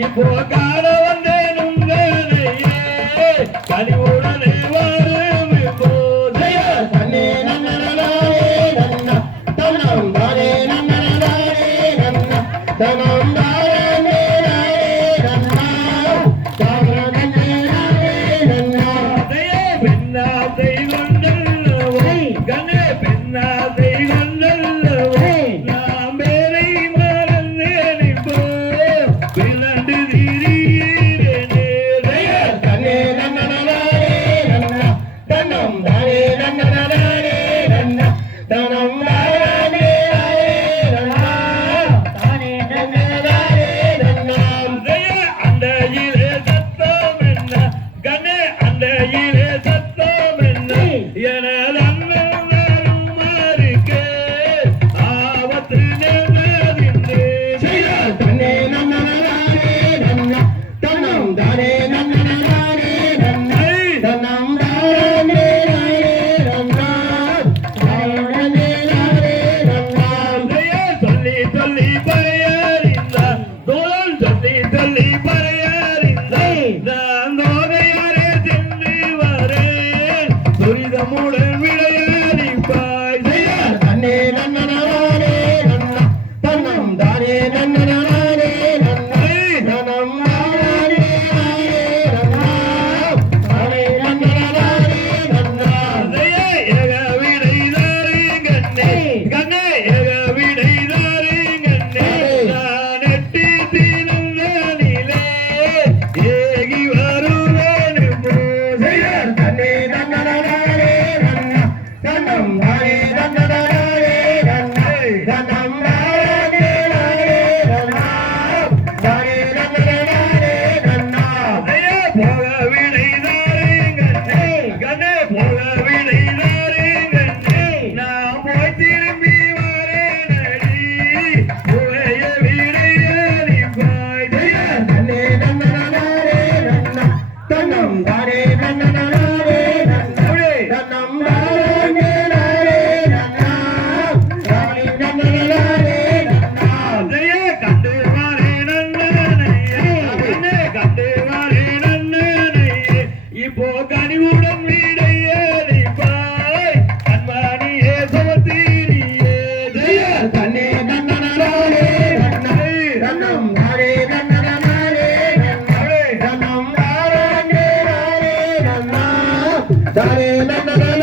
இப்போ காண வந்தேன் உங்களையே கனிவுடனே வரும் போதே தன்னே நன்னனே நன்னா தனம் தானே நன்னனே நன்னா தனம் தானே நன்னா தானே நன்னா தயே பெண்ணா தெய்வந்தல்லோ கனே பெண்ணா தெய்வந்தல்லோ நாம் பேரை மறந்தேன் இப்போ துரிதமுடன் விளையாடி பாய் தன்னே நன்னனே நன்னா தன்னம் தானே நன்னனே நன்னா தனம் தானே நன்னா தானே நன்னனே நன்னா ஏக விடைதாரி கண்ணே கண்ணே ஏக விடைதாரி கண்ணே நான் எட்டி தீனம் நானிலே ஏகி வருவேன் தன்னே நன்னனே Dale,